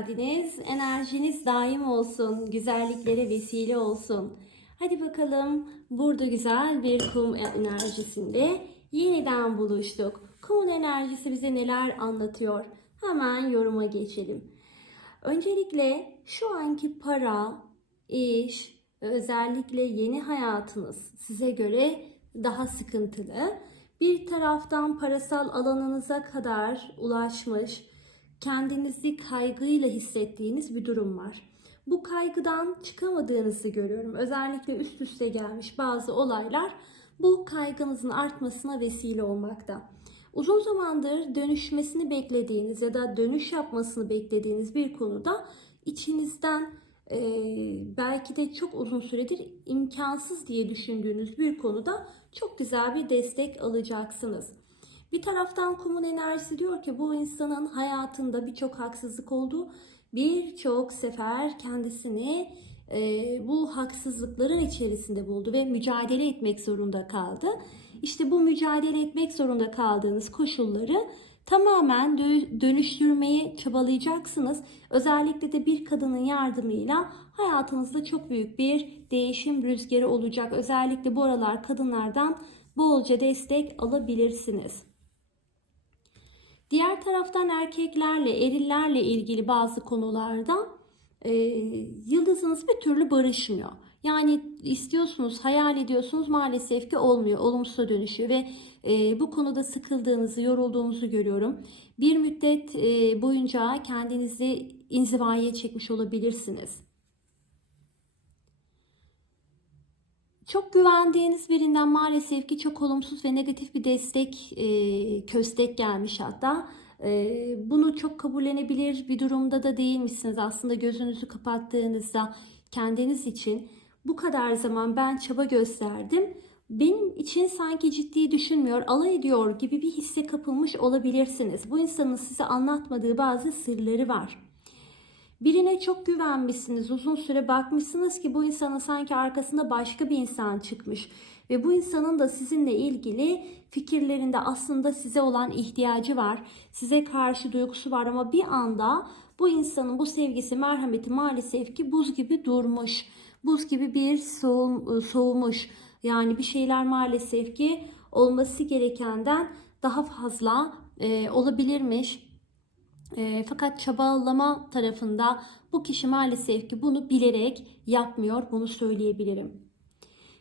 geldiniz. Enerjiniz daim olsun. Güzelliklere vesile olsun. Hadi bakalım burada güzel bir kum enerjisinde yeniden buluştuk. Kumun enerjisi bize neler anlatıyor? Hemen yoruma geçelim. Öncelikle şu anki para, iş özellikle yeni hayatınız size göre daha sıkıntılı. Bir taraftan parasal alanınıza kadar ulaşmış, kendinizi kaygıyla hissettiğiniz bir durum var. Bu kaygıdan çıkamadığınızı görüyorum. Özellikle üst üste gelmiş bazı olaylar bu kaygınızın artmasına vesile olmakta. Uzun zamandır dönüşmesini beklediğiniz ya da dönüş yapmasını beklediğiniz bir konuda içinizden e, belki de çok uzun süredir imkansız diye düşündüğünüz bir konuda çok güzel bir destek alacaksınız. Bir taraftan kumun enerjisi diyor ki bu insanın hayatında birçok haksızlık oldu. Birçok sefer kendisini e, bu haksızlıkların içerisinde buldu ve mücadele etmek zorunda kaldı. İşte bu mücadele etmek zorunda kaldığınız koşulları tamamen dö- dönüştürmeye çabalayacaksınız. Özellikle de bir kadının yardımıyla hayatınızda çok büyük bir değişim rüzgarı olacak. Özellikle bu aralar kadınlardan bolca destek alabilirsiniz. Diğer taraftan erkeklerle, erillerle ilgili bazı konularda e, yıldızınız bir türlü barışmıyor. Yani istiyorsunuz, hayal ediyorsunuz maalesef ki olmuyor, olumsuza dönüşüyor ve e, bu konuda sıkıldığınızı, yorulduğunuzu görüyorum. Bir müddet e, boyunca kendinizi inzivaya çekmiş olabilirsiniz. Çok güvendiğiniz birinden maalesef ki çok olumsuz ve negatif bir destek, e, köstek gelmiş hatta. E, bunu çok kabullenebilir bir durumda da değilmişsiniz. Aslında gözünüzü kapattığınızda kendiniz için bu kadar zaman ben çaba gösterdim. Benim için sanki ciddi düşünmüyor, alay ediyor gibi bir hisse kapılmış olabilirsiniz. Bu insanın size anlatmadığı bazı sırları var. Birine çok güvenmişsiniz, uzun süre bakmışsınız ki bu insanın sanki arkasında başka bir insan çıkmış ve bu insanın da sizinle ilgili fikirlerinde aslında size olan ihtiyacı var. Size karşı duygusu var ama bir anda bu insanın bu sevgisi, merhameti maalesef ki buz gibi durmuş. Buz gibi bir soğum, soğumuş. Yani bir şeyler maalesef ki olması gerekenden daha fazla e, olabilirmiş. E, fakat çabalama tarafında bu kişi maalesef ki bunu bilerek yapmıyor. Bunu söyleyebilirim.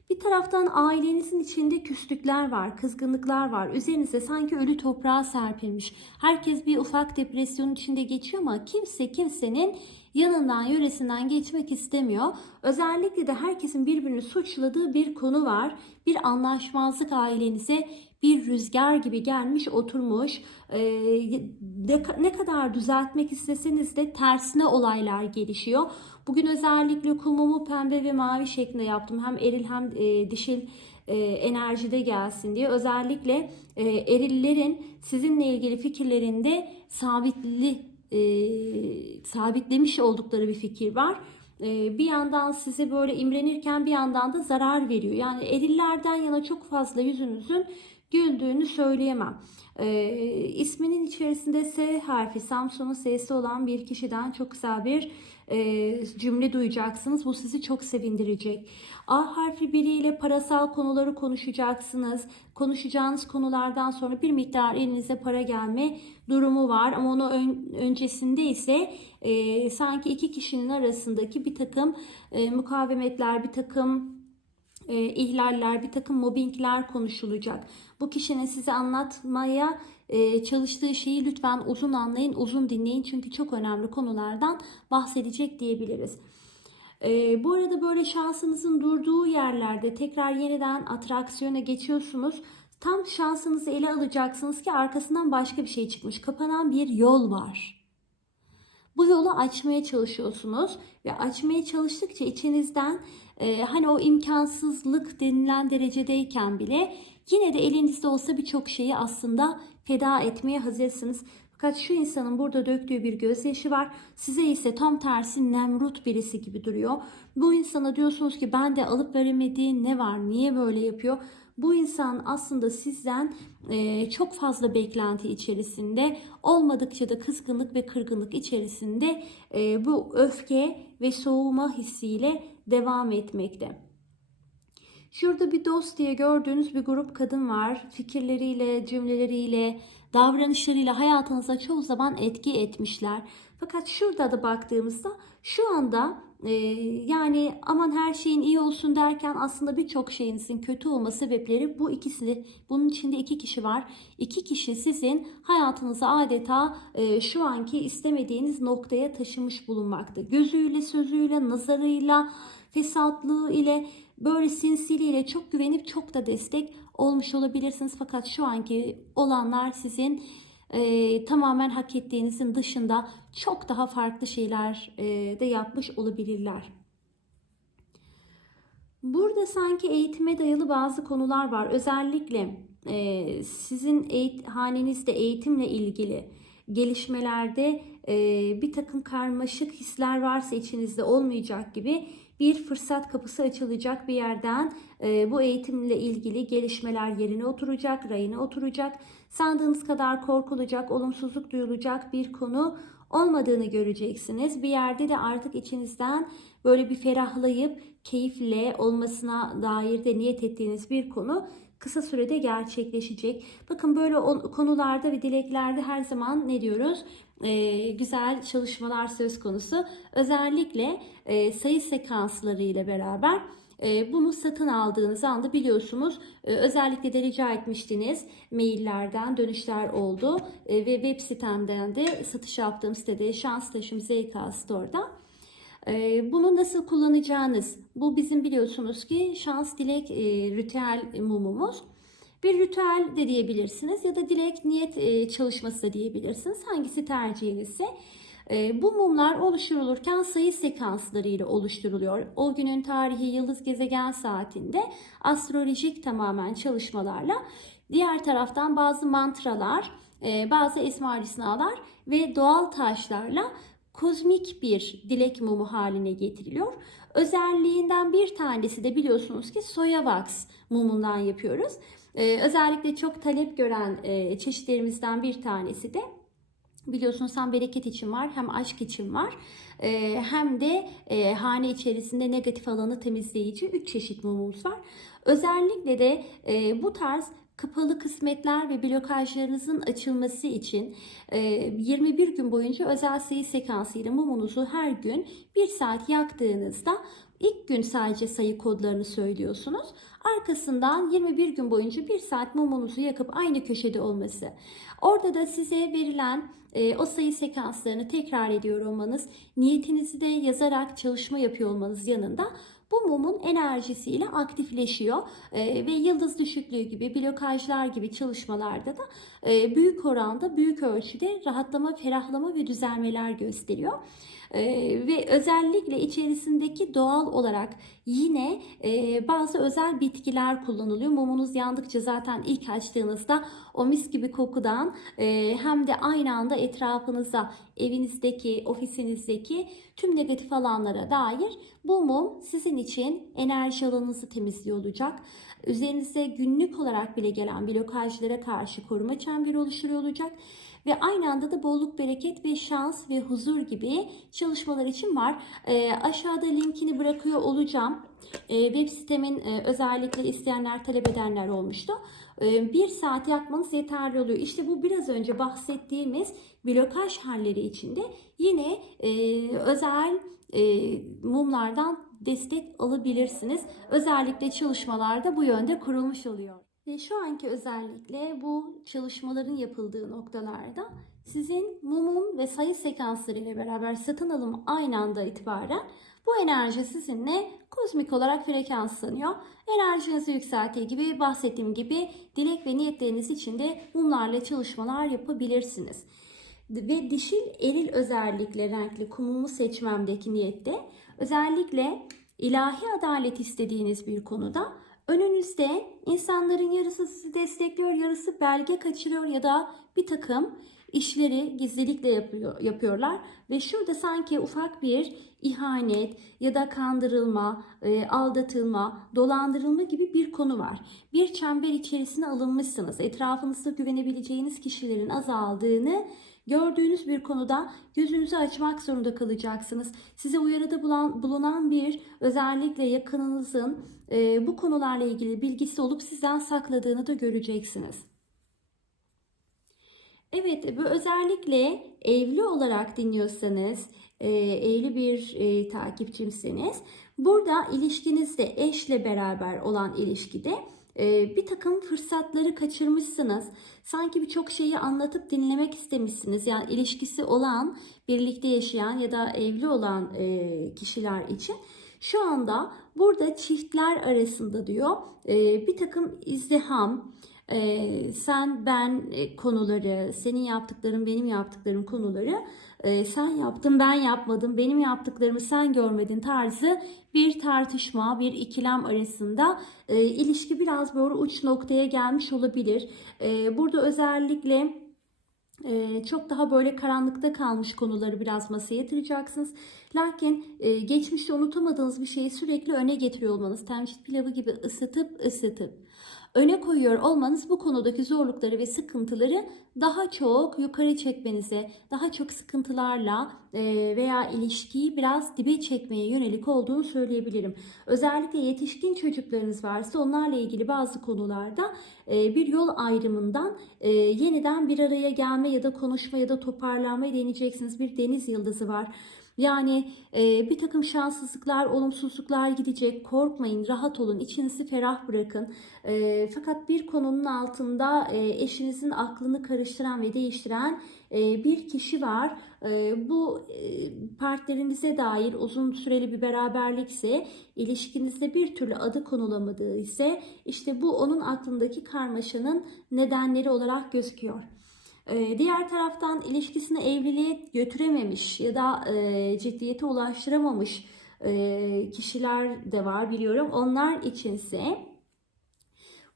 Bir taraftan ailenizin içinde küslükler var, kızgınlıklar var. Üzerinize sanki ölü toprağa serpilmiş. Herkes bir ufak depresyonun içinde geçiyor ama kimse kimsenin yanından, yöresinden geçmek istemiyor. Özellikle de herkesin birbirini suçladığı bir konu var. Bir anlaşmazlık ailenize bir rüzgar gibi gelmiş oturmuş. Ee, ne kadar düzeltmek isteseniz de tersine olaylar gelişiyor. Bugün özellikle kumumu pembe ve mavi şeklinde yaptım. Hem eril hem e, dişil e, enerjide gelsin diye. Özellikle e, erillerin sizinle ilgili fikirlerinde sabitli e, sabitlemiş oldukları bir fikir var. E, bir yandan size böyle imrenirken bir yandan da zarar veriyor. Yani erillerden yana çok fazla yüzünüzün güldüğünü söyleyemem. E, isminin içerisinde S harfi, Samsun'un S'si olan bir kişiden çok güzel bir e, cümle duyacaksınız. Bu sizi çok sevindirecek. A harfi biriyle parasal konuları konuşacaksınız. Konuşacağınız konulardan sonra bir miktar elinize para gelme durumu var. Ama onu ön, öncesinde ise e, sanki iki kişinin arasındaki bir takım e, mukavemetler, bir takım e, ihlaller, bir takım mobbingler konuşulacak. Bu kişinin size anlatmaya e, çalıştığı şeyi lütfen uzun anlayın, uzun dinleyin. Çünkü çok önemli konulardan bahsedecek diyebiliriz. E, bu arada böyle şansınızın durduğu yerlerde tekrar yeniden atraksiyona geçiyorsunuz. Tam şansınızı ele alacaksınız ki arkasından başka bir şey çıkmış. Kapanan bir yol var. Bu yolu açmaya çalışıyorsunuz ve açmaya çalıştıkça içinizden e, hani o imkansızlık denilen derecedeyken bile yine de elinizde olsa birçok şeyi aslında feda etmeye hazırsınız. Fakat şu insanın burada döktüğü bir gözyaşı var. Size ise tam tersi Nemrut birisi gibi duruyor. Bu insana diyorsunuz ki ben de alıp veremediğin ne var? Niye böyle yapıyor? Bu insan aslında sizden e, çok fazla beklenti içerisinde, olmadıkça da kızgınlık ve kırgınlık içerisinde e, bu öfke ve soğuma hissiyle devam etmekte. Şurada bir dost diye gördüğünüz bir grup kadın var. Fikirleriyle, cümleleriyle, davranışlarıyla hayatınıza çoğu zaman etki etmişler. Fakat şurada da baktığımızda şu anda e, yani aman her şeyin iyi olsun derken aslında birçok şeyinizin kötü olma sebepleri bu ikisi. Bunun içinde iki kişi var. İki kişi sizin hayatınızı adeta e, şu anki istemediğiniz noktaya taşımış bulunmakta. Gözüyle, sözüyle, nazarıyla, fesatlığı ile böyle sinsiliğiyle çok güvenip çok da destek olmuş olabilirsiniz. Fakat şu anki olanlar sizin e, tamamen hak ettiğinizin dışında çok daha farklı şeyler e, de yapmış olabilirler. Burada sanki eğitime dayalı bazı konular var. Özellikle e, sizin eğit hanenizde eğitimle ilgili gelişmelerde e, bir takım karmaşık hisler varsa içinizde olmayacak gibi bir fırsat kapısı açılacak bir yerden e, bu eğitimle ilgili gelişmeler yerine oturacak, rayına oturacak. Sandığınız kadar korkulacak, olumsuzluk duyulacak bir konu olmadığını göreceksiniz. Bir yerde de artık içinizden böyle bir ferahlayıp keyifle olmasına dair de niyet ettiğiniz bir konu kısa sürede gerçekleşecek. Bakın böyle konularda ve dileklerde her zaman ne diyoruz? Ee, güzel çalışmalar söz konusu. Özellikle e, sayı sekansları ile beraber e, bunu satın aldığınız anda biliyorsunuz e, özellikle de rica etmiştiniz maillerden dönüşler oldu e, ve web sitemden de satış yaptığım sitede Şans Taşım ZK Store'da bunu nasıl kullanacağınız bu bizim biliyorsunuz ki şans dilek e, ritüel mumumuz. Bir ritüel de diyebilirsiniz ya da dilek niyet e, çalışması da diyebilirsiniz. Hangisi tercihinizse. E, bu mumlar oluşturulurken sayı sekansları ile oluşturuluyor. O günün tarihi yıldız gezegen saatinde astrolojik tamamen çalışmalarla diğer taraftan bazı mantralar, e, bazı esma ve doğal taşlarla kozmik bir dilek mumu haline getiriliyor. Özelliğinden bir tanesi de biliyorsunuz ki soya wax mumundan yapıyoruz. Ee, özellikle çok talep gören e, çeşitlerimizden bir tanesi de biliyorsunuz hem bereket için var hem aşk için var. Ee, hem de e, hane içerisinde negatif alanı temizleyici 3 çeşit mumumuz var. Özellikle de e, bu tarz kapalı kısmetler ve blokajlarınızın açılması için 21 e, gün boyunca özel sayı sekansıyla mumunuzu her gün 1 saat yaktığınızda ilk gün sadece sayı kodlarını söylüyorsunuz. Arkasından 21 gün boyunca 1 saat mumunuzu yakıp aynı köşede olması. Orada da size verilen e, o sayı sekanslarını tekrar ediyor olmanız, niyetinizi de yazarak çalışma yapıyor olmanız yanında bu mumun enerjisiyle aktifleşiyor e, ve yıldız düşüklüğü gibi blokajlar gibi çalışmalarda da e, büyük oranda büyük ölçüde rahatlama, ferahlama ve düzelmeler gösteriyor. Ee, ve özellikle içerisindeki doğal olarak yine e, bazı özel bitkiler kullanılıyor. Mumunuz yandıkça zaten ilk açtığınızda o mis gibi kokudan e, hem de aynı anda etrafınıza, evinizdeki, ofisinizdeki tüm negatif alanlara dair bu mum sizin için enerji alanınızı temizliyor olacak. Üzerinize günlük olarak bile gelen blokajlara karşı koruma çemberi oluşturuyor olacak ve aynı anda da bolluk, bereket ve şans ve huzur gibi çalışmalar için var. E, aşağıda linkini bırakıyor olacağım. E, web sitemin e, özellikleri isteyenler, talep edenler olmuştu. E, bir saat yakmanız yeterli oluyor. İşte bu biraz önce bahsettiğimiz blokaj halleri içinde yine e, özel e, mumlardan destek alabilirsiniz. Özellikle çalışmalarda bu yönde kurulmuş oluyor. Şu anki özellikle bu çalışmaların yapıldığı noktalarda sizin mumum ve sayı sekansları ile beraber satın alım aynı anda itibaren bu enerji sizinle kozmik olarak frekanslanıyor. Enerjinizi yükselttiği gibi bahsettiğim gibi dilek ve niyetleriniz için de mumlarla çalışmalar yapabilirsiniz. Ve dişil eril özellikle renkli kumumu seçmemdeki niyette özellikle ilahi adalet istediğiniz bir konuda Önünüzde insanların yarısı sizi destekliyor, yarısı belge kaçırıyor ya da bir takım işleri gizlilikle yapıyor, yapıyorlar ve şurada sanki ufak bir ihanet ya da kandırılma, e, aldatılma, dolandırılma gibi bir konu var. Bir çember içerisine alınmışsınız. Etrafınızda güvenebileceğiniz kişilerin azaldığını gördüğünüz bir konuda gözünüzü açmak zorunda kalacaksınız. Size uyarıda bulunan bir özellikle yakınınızın e, bu konularla ilgili bilgisi olup sizden sakladığını da göreceksiniz. Evet, bu özellikle evli olarak dinliyorsanız, e, evli bir e, takipçimseniz, burada ilişkinizde eşle beraber olan ilişkide e, bir takım fırsatları kaçırmışsınız. Sanki birçok şeyi anlatıp dinlemek istemişsiniz. Yani ilişkisi olan, birlikte yaşayan ya da evli olan e, kişiler için. Şu anda burada çiftler arasında diyor e, bir takım izdiham, e, sen ben e, konuları, senin yaptıkların benim yaptıklarım konuları, e, sen yaptın ben yapmadım, benim yaptıklarımı sen görmedin tarzı bir tartışma, bir ikilem arasında e, ilişki biraz böyle uç noktaya gelmiş olabilir. E, burada özellikle ee, çok daha böyle karanlıkta kalmış konuları biraz masaya yatıracaksınız. Lakin e, geçmişte unutamadığınız bir şeyi sürekli öne getiriyor olmanız, temcit pilavı gibi ısıtıp ısıtıp öne koyuyor olmanız bu konudaki zorlukları ve sıkıntıları daha çok yukarı çekmenize, daha çok sıkıntılarla e, veya ilişkiyi biraz dibe çekmeye yönelik olduğunu söyleyebilirim. Özellikle yetişkin çocuklarınız varsa onlarla ilgili bazı konularda e, bir yol ayrımından e, yeniden bir araya gelme ya da konuşma ya da toparlanmayı deneyeceksiniz. Bir deniz yıldızı var. Yani e, bir takım şanssızlıklar, olumsuzluklar gidecek. Korkmayın, rahat olun, içinizi ferah bırakın. E, fakat bir konunun altında e, eşinizin aklını karıştıran ve değiştiren e, bir kişi var. E, bu e, partnerinize dair uzun süreli bir beraberlikse, ilişkinizde bir türlü adı konulamadığı ise işte bu onun aklındaki karmaşanın nedenleri olarak gözüküyor. Ee, diğer taraftan ilişkisini evliliğe götürememiş ya da e, ciddiyete ulaştıramamış e, kişiler de var biliyorum. Onlar içinse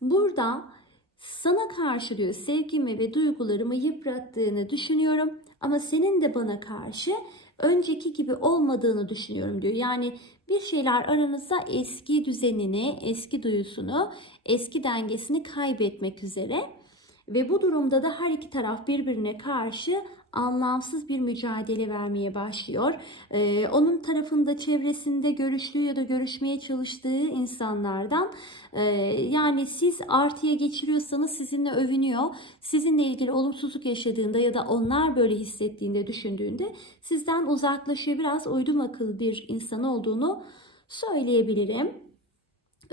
burada sana karşı diyor sevgimi ve duygularımı yıprattığını düşünüyorum ama senin de bana karşı önceki gibi olmadığını düşünüyorum diyor. Yani bir şeyler aranızda eski düzenini, eski duyusunu, eski dengesini kaybetmek üzere. Ve bu durumda da her iki taraf birbirine karşı anlamsız bir mücadele vermeye başlıyor. Ee, onun tarafında çevresinde görüştüğü ya da görüşmeye çalıştığı insanlardan e, yani siz artıya geçiriyorsanız sizinle övünüyor. Sizinle ilgili olumsuzluk yaşadığında ya da onlar böyle hissettiğinde düşündüğünde sizden uzaklaşıyor. Biraz uydum akıl bir insan olduğunu söyleyebilirim.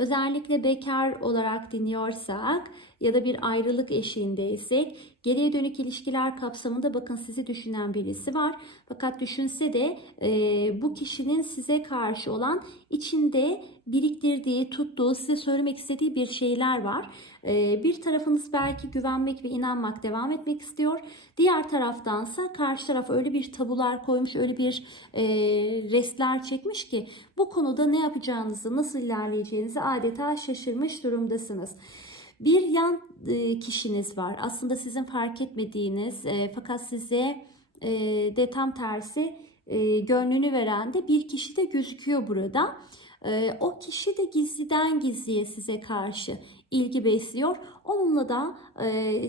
Özellikle bekar olarak dinliyorsak ya da bir ayrılık eşiğindeysek geriye dönük ilişkiler kapsamında bakın sizi düşünen birisi var. Fakat düşünse de e, bu kişinin size karşı olan içinde biriktirdiği, tuttuğu, size söylemek istediği bir şeyler var. E, bir tarafınız belki güvenmek ve inanmak devam etmek istiyor. Diğer taraftansa karşı taraf öyle bir tabular koymuş, öyle bir e, restler çekmiş ki bu konuda ne yapacağınızı, nasıl ilerleyeceğinizi adeta şaşırmış durumdasınız. Bir yan e, kişiniz var. Aslında sizin fark etmediğiniz e, fakat size e, de tam tersi gönlünü veren de bir kişi de gözüküyor burada. O kişi de gizliden gizliye size karşı ilgi besliyor. Onunla da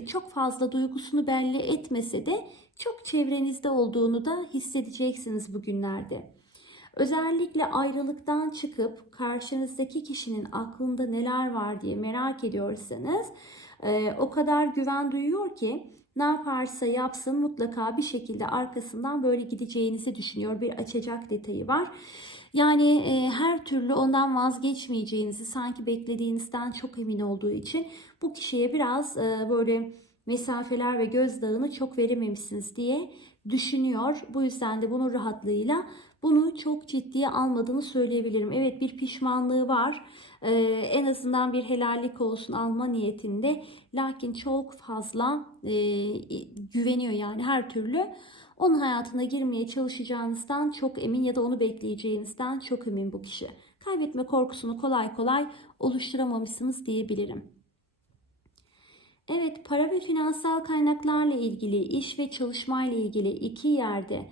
çok fazla duygusunu belli etmese de çok çevrenizde olduğunu da hissedeceksiniz bugünlerde. Özellikle ayrılıktan çıkıp karşınızdaki kişinin aklında neler var diye merak ediyorsanız e, o kadar güven duyuyor ki ne yaparsa yapsın mutlaka bir şekilde arkasından böyle gideceğinizi düşünüyor. Bir açacak detayı var. Yani e, her türlü ondan vazgeçmeyeceğinizi sanki beklediğinizden çok emin olduğu için bu kişiye biraz e, böyle mesafeler ve gözdağını çok verememişsiniz diye düşünüyor. Bu yüzden de bunun rahatlığıyla bunu çok ciddiye almadığını söyleyebilirim. Evet bir pişmanlığı var. Ee, en azından bir helallik olsun alma niyetinde. Lakin çok fazla e, güveniyor yani her türlü. Onun hayatına girmeye çalışacağınızdan çok emin ya da onu bekleyeceğinizden çok emin bu kişi. Kaybetme korkusunu kolay kolay oluşturamamışsınız diyebilirim. Evet, para ve finansal kaynaklarla ilgili, iş ve çalışmayla ilgili iki yerde,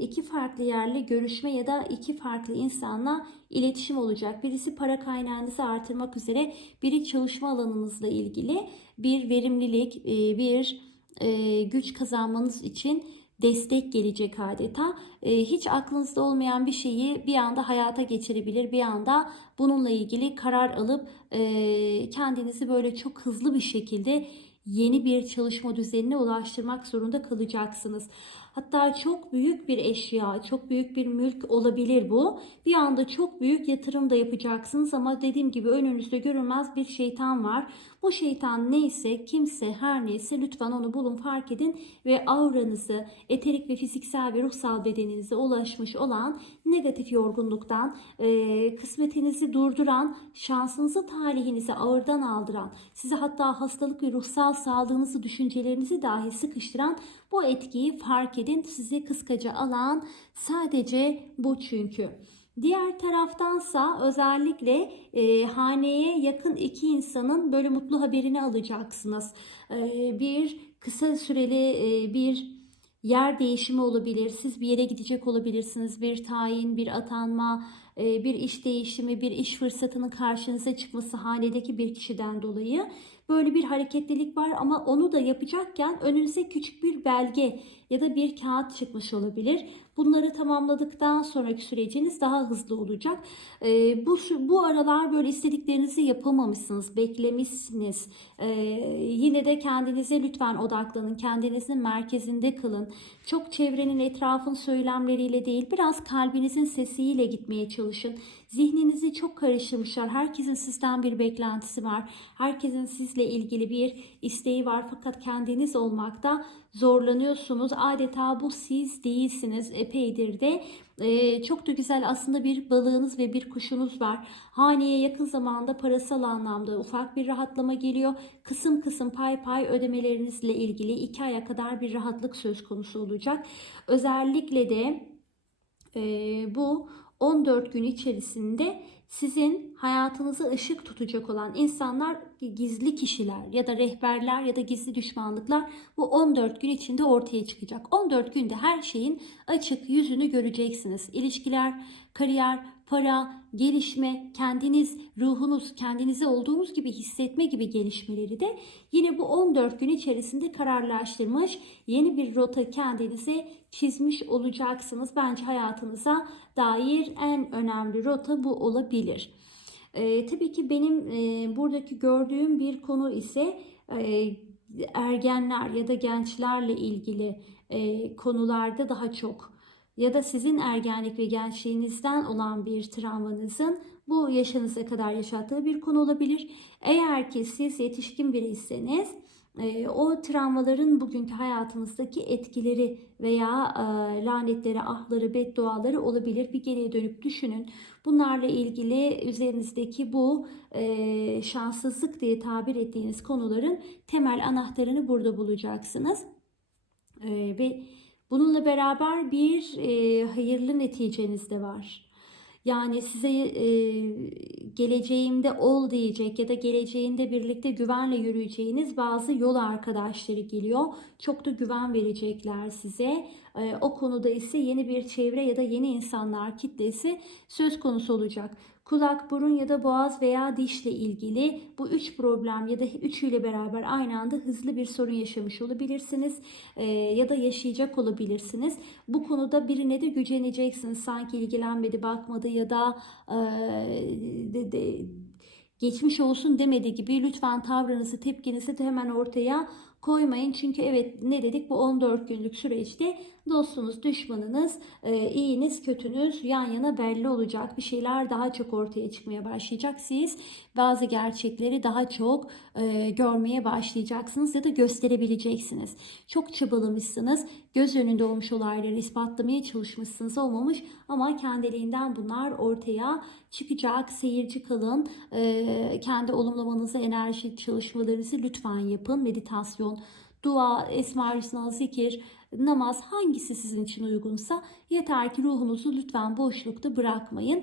iki farklı yerle görüşme ya da iki farklı insanla iletişim olacak. Birisi para kaynağınızı artırmak üzere, biri çalışma alanınızla ilgili bir verimlilik, e, bir e, güç kazanmanız için destek gelecek adeta. E, Hiç aklınızda olmayan bir şeyi bir anda hayata geçirebilir, bir anda bununla ilgili karar alıp kendinizi böyle çok hızlı bir şekilde yeni bir çalışma düzenine ulaştırmak zorunda kalacaksınız. Hatta çok büyük bir eşya, çok büyük bir mülk olabilir bu. Bir anda çok büyük yatırım da yapacaksınız ama dediğim gibi önünüzde görünmez bir şeytan var. Bu şeytan neyse, kimse, her neyse lütfen onu bulun, fark edin ve auranızı, eterik ve fiziksel ve ruhsal bedeninize ulaşmış olan negatif yorgunluktan, e, kısmetinizi durduran, şansınızı, talihinizi ağırdan aldıran, size hatta hastalık ve ruhsal sağlığınızı, düşüncelerinizi dahi sıkıştıran bu etkiyi fark edin. Sizi kıskaca alan sadece bu çünkü. Diğer taraftansa özellikle e, haneye yakın iki insanın böyle mutlu haberini alacaksınız. E, bir kısa süreli e, bir yer değişimi olabilir. Siz bir yere gidecek olabilirsiniz. Bir tayin, bir atanma, e, bir iş değişimi, bir iş fırsatının karşınıza çıkması hanedeki bir kişiden dolayı böyle bir hareketlilik var ama onu da yapacakken önünüze küçük bir belge ya da bir kağıt çıkmış olabilir. Bunları tamamladıktan sonraki süreciniz daha hızlı olacak. Ee, bu bu aralar böyle istediklerinizi yapamamışsınız, beklemişsiniz. Ee, yine de kendinize lütfen odaklanın, kendinizin merkezinde kalın. Çok çevrenin, etrafın söylemleriyle değil, biraz kalbinizin sesiyle gitmeye çalışın. Zihninizi çok karıştırmışlar. Herkesin sizden bir beklentisi var. Herkesin sizle ilgili bir isteği var fakat kendiniz olmakta zorlanıyorsunuz. Adeta bu siz değilsiniz. Epeydir de e, çok da güzel aslında bir balığınız ve bir kuşunuz var. Haneye yakın zamanda parasal anlamda ufak bir rahatlama geliyor. Kısım kısım pay pay ödemelerinizle ilgili iki aya kadar bir rahatlık söz konusu olacak. Özellikle de e, bu 14 gün içerisinde sizin hayatınızı ışık tutacak olan insanlar gizli kişiler ya da rehberler ya da gizli düşmanlıklar bu 14 gün içinde ortaya çıkacak. 14 günde her şeyin açık yüzünü göreceksiniz. İlişkiler, kariyer, para, gelişme, kendiniz, ruhunuz, kendinizi olduğunuz gibi hissetme gibi gelişmeleri de yine bu 14 gün içerisinde kararlaştırmış yeni bir rota kendinize çizmiş olacaksınız. Bence hayatınıza dair en önemli rota bu olabilir. Ee, tabii ki benim e, buradaki gördüğüm bir konu ise e, ergenler ya da gençlerle ilgili e, konularda daha çok ya da sizin ergenlik ve gençliğinizden olan bir travmanızın bu yaşınıza kadar yaşattığı bir konu olabilir. Eğer ki siz yetişkin biriyseniz e, o travmaların bugünkü hayatınızdaki etkileri veya e, lanetleri, ahları, bedduaları olabilir. Bir geriye dönüp düşünün. Bunlarla ilgili üzerinizdeki bu e, şanssızlık diye tabir ettiğiniz konuların temel anahtarını burada bulacaksınız. Ve Bununla beraber bir e, hayırlı neticeniz de var. Yani size e, geleceğimde ol diyecek ya da geleceğinde birlikte güvenle yürüyeceğiniz bazı yol arkadaşları geliyor. Çok da güven verecekler size. E, o konuda ise yeni bir çevre ya da yeni insanlar kitlesi söz konusu olacak kulak, burun ya da boğaz veya dişle ilgili bu üç problem ya da üçüyle beraber aynı anda hızlı bir sorun yaşamış olabilirsiniz e, ya da yaşayacak olabilirsiniz. Bu konuda birine de güceneceksiniz. Sanki ilgilenmedi, bakmadı ya da e, de, de, geçmiş olsun demedi gibi lütfen tavrınızı, tepkinizi de hemen ortaya koymayın. Çünkü evet ne dedik bu 14 günlük süreçte dostunuz, düşmanınız, e, iyiniz, kötünüz yan yana belli olacak. Bir şeyler daha çok ortaya çıkmaya başlayacak. Siz bazı gerçekleri daha çok e, görmeye başlayacaksınız ya da gösterebileceksiniz. Çok çabalamışsınız. Göz önünde olmuş olayları ispatlamaya çalışmışsınız olmamış ama kendiliğinden bunlar ortaya çıkacak. Seyirci kalın. E, kendi olumlamanızı, enerji çalışmalarınızı lütfen yapın. Meditasyon, dua, esma zikir, namaz hangisi sizin için uygunsa yeter ki ruhunuzu lütfen boşlukta bırakmayın.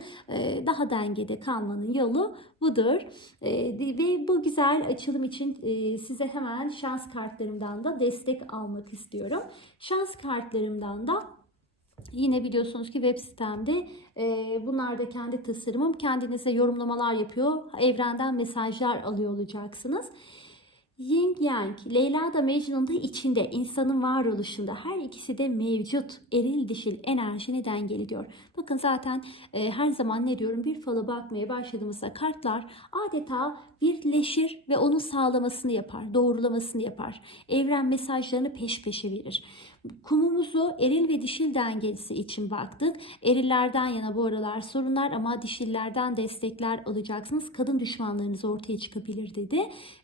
Daha dengede kalmanın yolu budur. Ve bu güzel güzel açılım için e, size hemen şans kartlarımdan da destek almak istiyorum. Şans kartlarımdan da Yine biliyorsunuz ki web sitemde e, bunlar da kendi tasarımım. Kendinize yorumlamalar yapıyor. Evrenden mesajlar alıyor olacaksınız. Yin Yang, Leyla da Mecnun'da içinde, insanın varoluşunda. Her ikisi de mevcut. Eril dişil enerjini dengeliyor. Bakın zaten e, her zaman ne diyorum? Bir falı bakmaya başladığımızda kartlar adeta birleşir ve onun sağlamasını yapar, doğrulamasını yapar. Evren mesajlarını peş peşe verir. Kumumuzu eril ve dişil dengesi için baktık. Erillerden yana bu aralar sorunlar ama dişillerden destekler alacaksınız. Kadın düşmanlarınız ortaya çıkabilir dedi.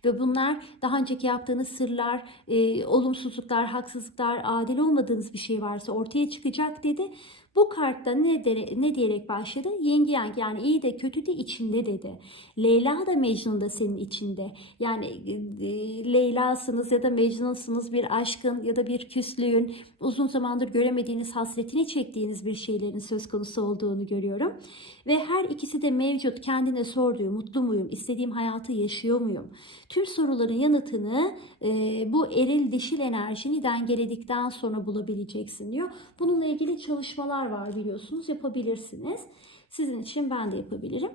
Ve bunlar daha önceki yaptığınız sırlar, e, olumsuzluklar, haksızlıklar, adil olmadığınız bir şey varsa ortaya çıkacak dedi. Bu kartta ne, ne diyerek başladı? Yengi yang yani iyi de kötü de içinde dedi. Leyla da Mecnun da senin içinde. Yani e, Leyla'sınız ya da Mecnun'sunuz bir aşkın ya da bir küslüğün uzun zamandır göremediğiniz hasretini çektiğiniz bir şeylerin söz konusu olduğunu görüyorum. Ve her ikisi de mevcut kendine sorduğu mutlu muyum, istediğim hayatı yaşıyor muyum? Tüm soruların yanıtını e, bu eril dişil enerjini dengeledikten sonra bulabileceksin diyor. Bununla ilgili çalışmalar var biliyorsunuz yapabilirsiniz. Sizin için ben de yapabilirim.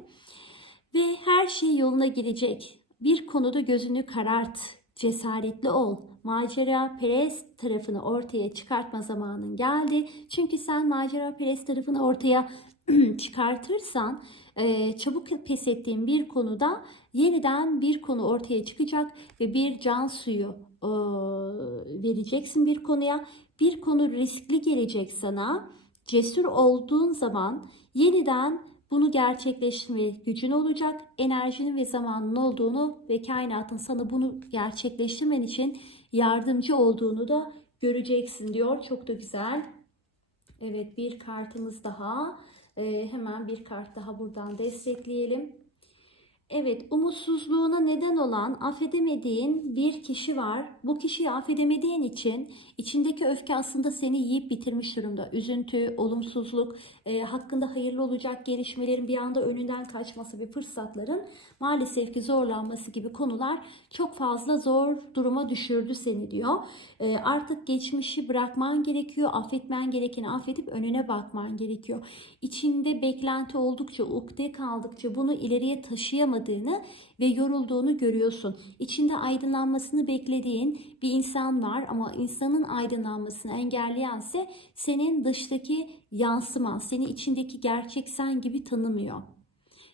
Ve her şey yoluna girecek. Bir konuda gözünü karart, cesaretli ol. Macera perest tarafını ortaya çıkartma zamanın geldi. Çünkü sen macera perest tarafını ortaya çıkartırsan e, çabuk pes ettiğin bir konuda yeniden bir konu ortaya çıkacak ve bir can suyu e, vereceksin bir konuya. Bir konu riskli gelecek sana. Cesur olduğun zaman yeniden bunu gerçekleştirme gücün olacak. Enerjinin ve zamanın olduğunu ve kainatın sana bunu gerçekleştirmen için yardımcı olduğunu da göreceksin diyor. Çok da güzel. Evet bir kartımız daha. Ee, hemen bir kart daha buradan destekleyelim. Evet, umutsuzluğuna neden olan affedemediğin bir kişi var. Bu kişiyi affedemediğin için içindeki öfke aslında seni yiyip bitirmiş durumda. Üzüntü, olumsuzluk, e, hakkında hayırlı olacak gelişmelerin bir anda önünden kaçması ve fırsatların maalesef ki zorlanması gibi konular çok fazla zor duruma düşürdü seni diyor. E, artık geçmişi bırakman gerekiyor, affetmen gerekeni affedip önüne bakman gerekiyor. İçinde beklenti oldukça, ukde kaldıkça bunu ileriye taşıyamadığın ve yorulduğunu görüyorsun. İçinde aydınlanmasını beklediğin bir insan var ama insanın aydınlanmasını engelleyense senin dıştaki yansıman, seni içindeki gerçek sen gibi tanımıyor.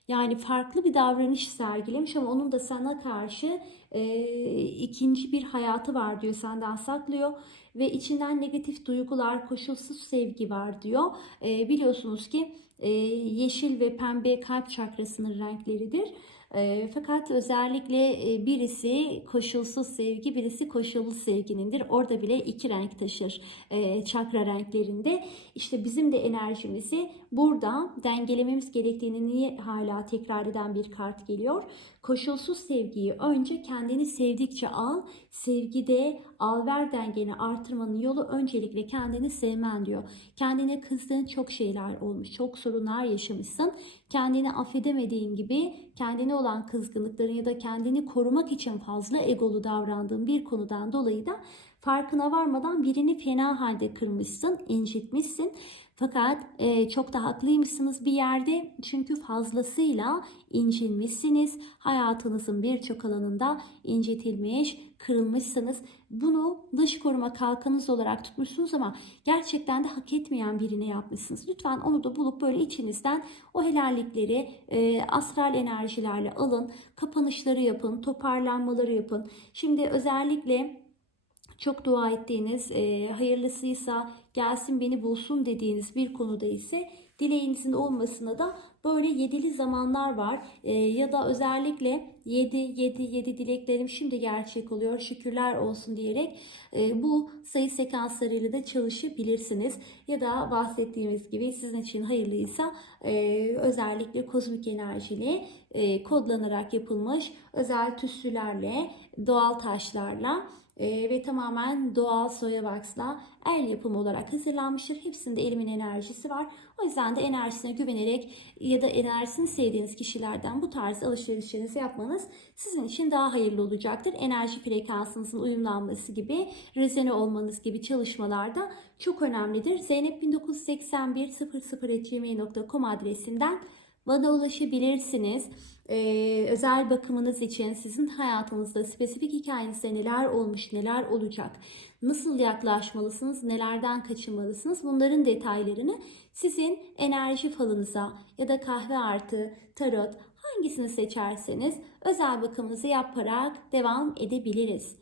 Yani farklı bir davranış sergilemiş ama onun da sana karşı e, ikinci bir hayatı var diyor senden saklıyor ve içinden negatif duygular, koşulsuz sevgi var diyor. E, biliyorsunuz ki yeşil ve pembe kalp çakrasının renkleridir. E, fakat özellikle e, birisi koşulsuz sevgi, birisi koşullu sevginindir. Orada bile iki renk taşır e, çakra renklerinde. İşte bizim de enerjimizi burada dengelememiz gerektiğini hala tekrar eden bir kart geliyor. Koşulsuz sevgiyi önce kendini sevdikçe al. Sevgide al ver dengeni artırmanın yolu öncelikle kendini sevmen diyor. Kendine kızdığın çok şeyler olmuş. Çok sorunlar yaşamışsın. Kendini affedemediğin gibi kendine olan kızgınlıkların ya da kendini korumak için fazla egolu davrandığın bir konudan dolayı da farkına varmadan birini fena halde kırmışsın, incitmişsin. Fakat e, çok da haklıymışsınız bir yerde çünkü fazlasıyla incinmişsiniz. Hayatınızın birçok alanında incitilmiş, kırılmışsınız. Bunu dış koruma kalkanınız olarak tutmuşsunuz ama gerçekten de hak etmeyen birine yapmışsınız. Lütfen onu da bulup böyle içinizden o helallikleri e, astral enerjilerle alın. Kapanışları yapın, toparlanmaları yapın. Şimdi özellikle çok dua ettiğiniz, e, hayırlısıysa gelsin beni bulsun dediğiniz bir konuda ise dileğinizin olmasına da böyle yedili zamanlar var. E, ya da özellikle 7 7 7 dileklerim şimdi gerçek oluyor. Şükürler olsun diyerek e, bu sayı sekanslarıyla da çalışabilirsiniz. Ya da bahsettiğimiz gibi sizin için hayırlıysa e, özellikle kozmik enerjili e, kodlanarak yapılmış özel tütsülerle, doğal taşlarla e, ve tamamen doğal soya wax'la el yapımı olarak hazırlanmıştır. Hepsinde elimin enerjisi var. O yüzden de enerjisine güvenerek ya da enerjisini sevdiğiniz kişilerden bu tarz alışverişlerinizi yapmanız sizin için daha hayırlı olacaktır. Enerji frekansınızın uyumlanması gibi, rezone olmanız gibi çalışmalarda çok önemlidir. Zeynep 1981 adresinden bana ulaşabilirsiniz. Ee, özel bakımınız için sizin hayatınızda spesifik hikayenizde neler olmuş, neler olacak, nasıl yaklaşmalısınız, nelerden kaçınmalısınız bunların detaylarını sizin enerji falınıza ya da kahve artı, tarot hangisini seçerseniz özel bakımınızı yaparak devam edebiliriz.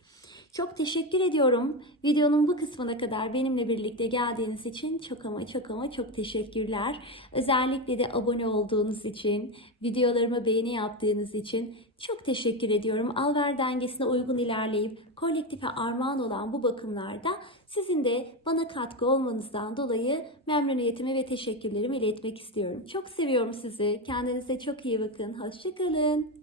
Çok teşekkür ediyorum. Videonun bu kısmına kadar benimle birlikte geldiğiniz için çok ama çok ama çok teşekkürler. Özellikle de abone olduğunuz için, videolarıma beğeni yaptığınız için çok teşekkür ediyorum. Alver dengesine uygun ilerleyip kolektife armağan olan bu bakımlarda sizin de bana katkı olmanızdan dolayı memnuniyetimi ve teşekkürlerimi iletmek istiyorum. Çok seviyorum sizi. Kendinize çok iyi bakın. Hoşçakalın.